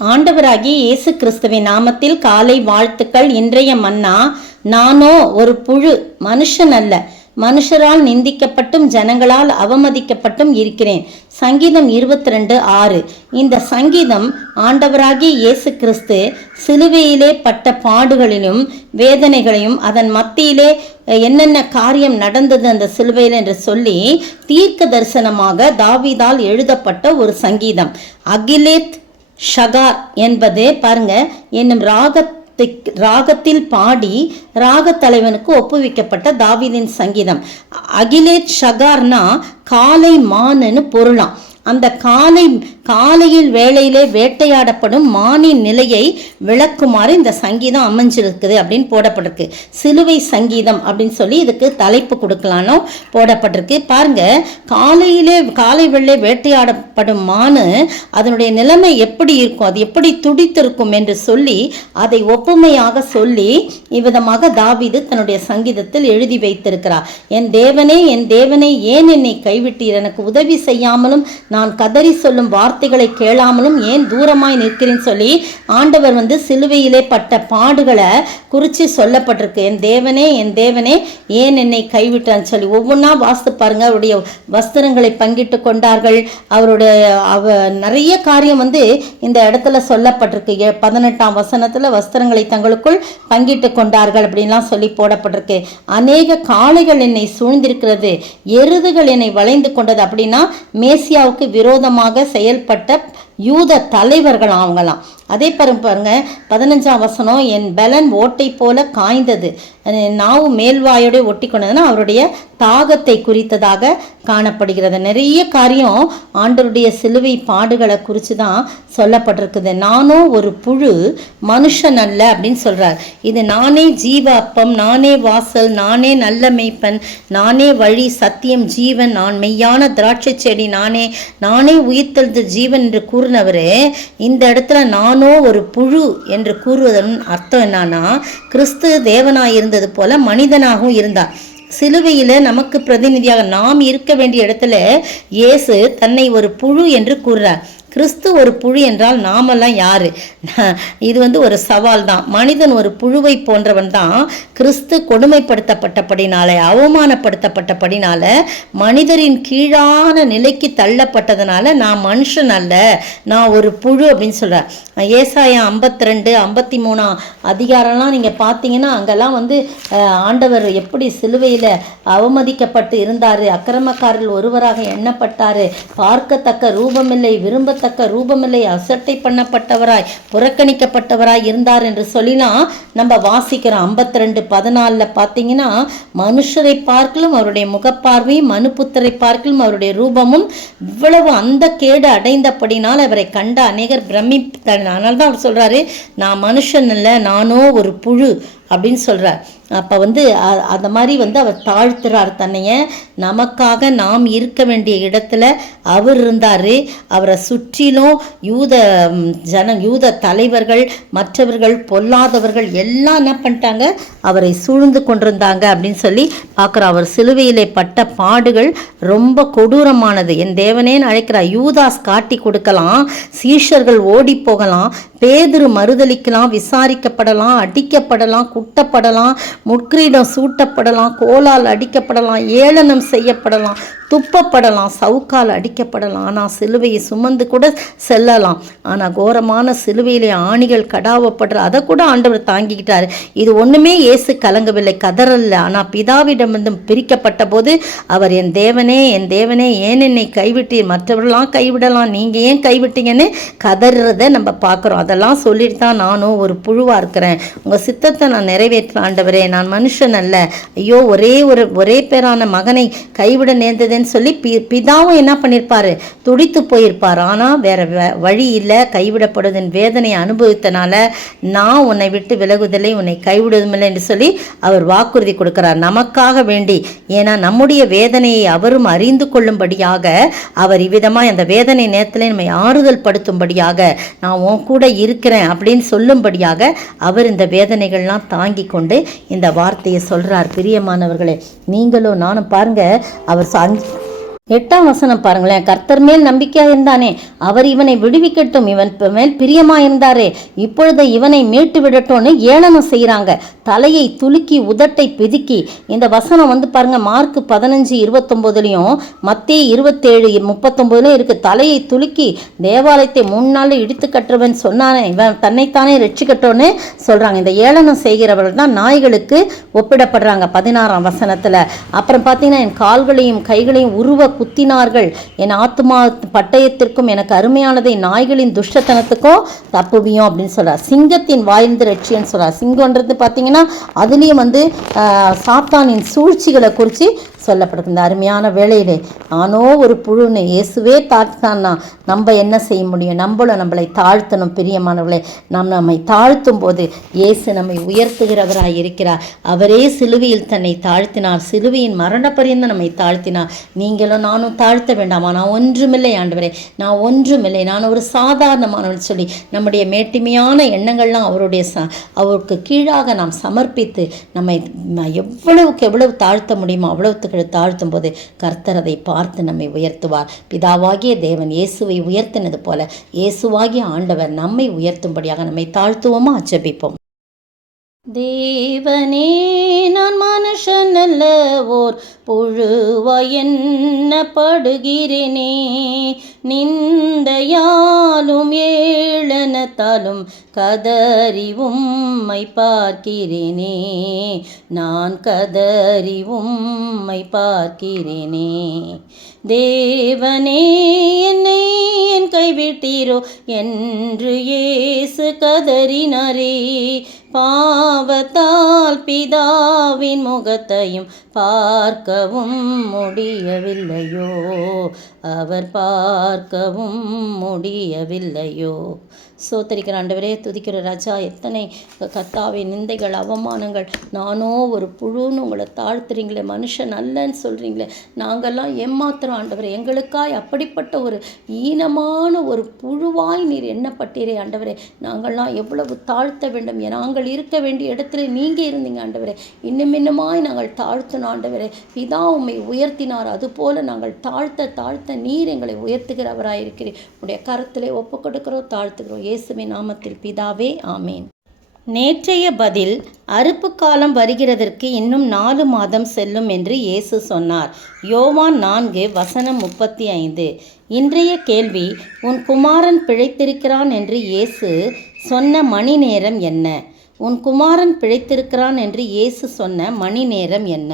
ஆண்டவராகிய இயேசு கிறிஸ்துவின் நாமத்தில் காலை வாழ்த்துக்கள். இன்றைய மன்னா, நானோ ஒரு புழு, மனுஷன் அல்ல, மனுஷரால் நிந்திக்கப்பட்டும் ஜனங்களால் அவமதிக்கப்பட்டும் இருக்கிறேன். சங்கீதம் 22:6. இந்த சங்கீதம் ஆண்டவராகிய இயேசு கிறிஸ்து சிலுவையிலே பட்ட பாடுகளிலும் வேதனைகளையும் அதன் மத்தியிலே என்னென்ன காரியம் நடந்தது அந்த சிலுவையில் என்று சொல்லி தீர்க்க தரிசனமாக தாவீதால் எழுதப்பட்ட ஒரு சங்கீதம். அகிலேத் ஷகார் என்பது பாருங்க என்னும் ராகத்தில் பாடி ராகத் தலைவனுக்கு ஒப்புவிக்கப்பட்ட தாவீதின் சங்கீதம். அகிலேத் ஷகார்னா காலை மானுன்னு பொருளாம். அந்த காலையில் வேளையிலே வேட்டையாடப்படும் மானின் நிலையை விளக்குமாறு இந்த சங்கீதம் அமைஞ்சிருக்குது அப்படின்னு போடப்பட்டிருக்கு. சிலுவை சங்கீதம் அப்படின்னு சொல்லி இதுக்கு தலைப்பு கொடுக்கலானோ போடப்பட்டிருக்கு. பாருங்க, காலை வேளை வேட்டையாடப்படும் மானு அதனுடைய நிலைமை எப்படி இருக்கும், அது எப்படி துடித்திருக்கும் என்று சொல்லி அதை ஒப்புமையாக சொல்லி இவ்விதமாக தாவீது தன்னுடைய சங்கீதத்தில் எழுதி வைத்திருக்கிறார். என் தேவனே ஏன் என்னை கைவிட்டீர், எனக்கு உதவி செய்யாமலும் நான் கதறி சொல்லும் வார்த்தைகளை கேளாமலும் ஏன் தூரமாய் நிற்கிறேன்னு சொல்லி ஆண்டவர் சிலுவையிலே பட்ட பாடுகளை குறித்து சொல்லப்பட்டிருக்கு. என் தேவனே ஏன் என்னை கைவிட்டான்னு சொல்லி ஒவ்வொன்றா வாசித்து பாருங்க. அவருடைய வஸ்திரங்களை பங்கிட்டு கொண்டார்கள். நிறைய காரியம் இந்த இடத்துல சொல்லப்பட்டிருக்கு. 18ஆம் வசனத்துல வஸ்திரங்களை தங்களுக்குள் பங்கிட்டு கொண்டார்கள் அப்படின்லாம் சொல்லி போடப்பட்டிருக்கு. அநேக காளைகள் என்னை சூழ்ந்திருக்கிறது, எருதுகள் என்னை வளைந்து கொண்டது அப்படின்னா மேசியாவுக்கு விரோதமாக செயல்பட்ட யூத தலைவர்கள் அவங்களாம். அதே பாருங்க 15ஆம் வசனம், என் பலன் ஓட்டை போல காய்ந்தது, நாவும் மேல்வாயோட ஒட்டி கொண்டதுன்னா அவருடைய தாகத்தை குறித்ததாக காணப்படுகிறது. நிறைய காரியம் ஆண்டவருடைய சிலுவை பாடுகளை குறித்து தான் சொல்லப்பட்டிருக்குது. நானோ ஒரு புழு, மனுஷன் அல்ல அப்படின்னு சொல்றார். இது நானே ஜீவ அப்பம், நானே வாசல், நானே நல்ல மேய்ப்பன், நானே வழி சத்தியம் ஜீவன், நான் மெய்யான திராட்சை செடி, நானே உயிர்த்தெழுந்த ஜீவன் என்று கூறினவரே இந்த இடத்துல நானோ ஒரு புழு என்று கூறுவதன் அர்த்தம் என்னன்னா, கிறிஸ்து தேவனாய் இருந்தது போல மனிதனாகவும் இருந்தார். சிலுவையில நமக்கு பிரதிநிதியாக நாம் இருக்க வேண்டிய இடத்துல இயேசு தன்னை ஒரு புழு என்று கூறுறார். கிறிஸ்து ஒரு புழு என்றால் நாமெல்லாம் யாரு? இது ஒரு சவால் தான். மனிதன் ஒரு புழுவை போன்றவன் தான். கிறிஸ்து கொடுமைப்படுத்தப்பட்டபடினால, அவமானப்படுத்தப்பட்டபடினால, மனிதரின் கீழான நிலைக்கு தள்ளப்பட்டதுனால நான் மனுஷன் அல்ல, நான் ஒரு புழு அப்படின்னு சொல்றார். ஏசாயா 52, 53 அதிகாரம்லாம் நீங்க பார்த்தீங்கன்னா அங்கெல்லாம் ஆண்டவர் எப்படி சிலுவையில அவமதிக்கப்பட்டு இருந்தாரு, அக்கிரமக்காரர்கள் ஒருவராக எண்ணப்பட்டாரு, பார்க்கத்தக்க ரூபமில்லை, விரும்பத்தக்க ரூபமில்லை, அசட்டை பண்ணப்பட்டவராய் புறக்கணிக்கப்பட்டவராய் இருந்தார் என்று சொல்லிலாம் நம்ம வாசிக்கிறோம். 52:14 பார்த்தீங்கன்னா, மனுஷரை பார்க்கலும் அவருடைய முகப்பார்வையும் மனுபுத்தரை பார்க்கலும் அவருடைய ரூபமும் இவ்வளவு அந்த கேடு அடைந்தபடினால் அவரை கண்ட அநேகர் பிரமித்தனர். அதனால தான் அவர் சொல்றாரு, நான் மனுஷன் இல்லை, நானோ ஒரு புழு அப்படின்னு சொல்றார். அப்போ அந்த மாதிரி அவர் தாழ்த்துறார் தன்னைய. நமக்காக நாம் இருக்க வேண்டிய இடத்துல அவர் இருந்தார். அவரை சுற்றிலும் யூத தலைவர்கள், மற்றவர்கள், பொல்லாதவர்கள் எல்லாம் என்ன பண்ணிட்டாங்க, அவரை சூழ்ந்து கொண்டிருந்தாங்க அப்படின்னு சொல்லி பார்க்குறோம். அவர் சிலுவையிலே பட்ட பாடுகள் ரொம்ப கொடூரமானது. என் தேவனேன்னு அழைக்கிறார். யூதாஸ் காட்டி கொடுக்கலாம், சீஷர்கள் ஓடி போகலாம், பேதுரு மறுதலிக்கலாம், விசாரிக்கப்படலாம், அடிக்கப்படலாம், குட்டப்படலாம், முட்கிரீடம் சூட்டப்படலாம், கோலால் அடிக்கப்படலாம், ஏளனம் செய்யப்படலாம், துப்பப்படலாம், சவுக்கால் அடிக்கப்படலாம். ஆனால் சிலுவையை சுமந்து கூட செல்லலாம். ஆனால் கோரமான சிலுவையிலே ஆணிகள் கடாவப்படுற அதை கூட ஆண்டவர் தாங்கிக்கிட்டார். இது ஒன்றுமே இயேசு கலங்கவில்லை, கதறல்ல. ஆனால் பிதாவிடம் பிரிக்கப்பட்ட போது அவர் என் தேவனே ஏன் என்னை கைவிட்டீர், மற்றவர்களாம் கைவிடலாம், நீங்கள் ஏன் கைவிட்டீங்கன்னு கதறதை நம்ம பார்க்குறோம். அதெல்லாம் சொல்லிட்டு தான் நானும் ஒரு புழுவாக இருக்கிறேன், உங்கள் சித்தத்தை நான் நிறைவேற்ற ஆண்டவரே, நான் மனுஷன் அல்ல, ஐயோ ஒரே பேரான மகனை கைவிட நேர்ந்தது சொல்லி பிதாவும் என்ன பண்ணிருப்பாரு, துடித்து போயிருப்பார். ஆனா வேற வழி இல்லை, கைவிடப்படுவதன் வேதனையை அனுபவித்தனால நான் உன்னை விட்டு விலகுதலை, உன்னை கைவிடுவதில்லை என்று சொல்லி அவர் வாக்குறுதி கொடுக்கிறார் நமக்காக வேண்டி. ஏன்னா நம்முடைய வேதனையை அவரும் அறிந்து கொள்ளும்படியாக அவர் இவ்விதமாக அந்த வேதனை நேரத்தில் நம்மை ஆறுதல் படுத்தும்படியாக, நான் உன் கூட இருக்கிறேன் அப்படின்னு சொல்லும்படியாக அவர் இந்த வேதனைகள்லாம் தாங்கி கொண்டு இந்த வார்த்தையை சொல்றார். பிரியமானவர்களே, நீங்களும் நானும் பாருங்க, அவர் 8ஆம் வசனம் பாருங்களேன். கர்த்தர் மேல் நம்பிக்கையா இருந்தானே, அவர் இவனை விடுவிக்கட்டும், இவன் மேல் பிரியமா இருந்தாரே, இப்பொழுது இவனை மீட்டு விடட்டும்னு ஏளனம் செய்யறாங்க. தலையை துலுக்கி உதட்டை பிதுக்கி. இந்த வசனம் பாருங்க, மார்க் 15:29 மத்தேயு 27:39 இருக்கு. தலையை துலுக்கி தேவாலயத்தை 3 நாள் இடித்து கட்டுறவன் சொன்னானே, இவன் தன்னைத்தானே ரட்சிக்கட்டோன்னு சொல்றாங்க. இந்த ஏளனம் செய்கிறவர்கள் தான் நாய்களுக்கு ஒப்பிடப்படுறாங்க 16ஆம் வசனத்துல. அப்புறம் பார்த்தீங்கன்னா, என் கால்களையும் கைகளையும் உருவ குத்தினார்கள், என் ஆத்மா பட்டயத்திற்கும் எனக்கு அருமையானதை நாய்களின் துஷ்டத்தனத்துக்கும் தப்புவியும் அப்படின்னு சொல்றார். சிங்கத்தின் வாய்ந்து ரட்சியன்னு சொல்றார். சிங்கம்ன்றது பார்த்தீங்கன்னா அதுலேயும் சாத்தானின் சூழ்ச்சிகளை குறித்து சொல்லப்படுது. இந்த அருமையான வேளையிலே நானோ ஒரு புழுன்னு இயேசுவே தாழ்த்தான்னா நம்ம என்ன செய்ய முடியும்? நம்மளை தாழ்த்தணும். பிரியமானவர்களே, நம்மை தாழ்த்தும் போது இயேசு நம்மை உயர்த்துகிறவராய் இருக்கிறார். அவரே சிலுவையில் தன்னை தாழ்த்தினார், சிலுவையின் மரண பரியந்தம் நம்மை தாழ்த்தினார். நீங்களும் நானும் தாழ்த்த வேண்டாமா? நான் ஒன்றுமில்லை ஆண்டவரே, நான் ஒன்றுமில்லை, நான் ஒரு சாதாரணமானவன் சொல்லி நம்முடைய மேட்டிமையான எண்ணங்கள்லாம் அவருக்கு கீழாக நாம் சமர்ப்பித்து நம்மை எவ்வளவுக்கு எவ்வளவு தாழ்த்த முடியுமோ அவ்வளவுக்கு தாழ்த்தும் போது கர்த்தர் அதை பார்த்து நம்மை உயர்த்துவார். பிதாவாகிய தேவன் இயேசுவை உயர்த்தினது போல இயேசுவாகிய ஆண்டவர் நம்மை உயர்த்தும்படியாக நம்மை தாழ்த்துவோமா? ஜெபிப்போம். தேவனே, நான் மனுஷன் அல்ல, ஓர் புழுவாய் எண்ணப்படுகிறேனே, நிந்தையாலும் ஏளனத்தாலும் கதறி உம்மை பார்க்கிறேனே, நான் கதறி உம்மை பார்க்கிறேனே. தேவனே, என்னை என் கைவிட்டீரோ என்று இயேசு கதறினாரே, பாவத்தால் பிதாவின் முகத்தையும் பார்க்கவும் முடியவில்லையோ, அவர் பார்க்கவும் முடியவில்லையோ. சோத்தரிக்கிற ஆண்டவரே, துதிக்கிற ராஜா, எத்தனை கர்த்தாவே நிந்தைகள், அவமானங்கள். நானோ ஒரு புழுன்னு உங்களை தாழ்த்துறீங்களே, மனுஷன் அல்லன்னு சொல்கிறீங்களே, நாங்கள்லாம் ஏமாத்துறோம் ஆண்டவரே. எங்களுக்காய் அப்படிப்பட்ட ஒரு ஈனமான ஒரு புழுவாய் நீர் எண்ணப்பட்டீரே ஆண்டவரே. நாங்கள்லாம் எவ்வளவு தாழ்த்த வேண்டும். நாங்கள் இருக்க வேண்டிய இடத்துல நீங்கள் இருந்தீங்க ஆண்டவரே. இன்னுமாய் நாங்கள் தாழ்த்தணும் ஆண்டவரே. பிதா உம்மை உயர்த்தினார், அதுபோல நாங்கள் தாழ்த்த நீர் எங்களை உயர்த்துகிறவராயிருக்கிறீர். உடைய கரத்திலே ஒப்பு கொடுக்கிறோம், தாழ்த்துகிறோம். இயேசுவின் நாமத்தில் பிதாவே, ஆமேன். நேற்றைய பதில், அறுப்பு காலம் வருகிறதற்கு இன்னும் 4 மாதம் செல்லும் என்று இயேசு சொன்னார். யோவான் 4:35. இன்றைய கேள்வி, உன் குமாரன் பிழைத்திருக்கிறான் என்று இயேசு சொன்ன மணி நேரம் என்ன? உன் குமாரன் பிழைத்திருக்கிறான் என்று இயேசு சொன்ன மணி நேரம் என்ன?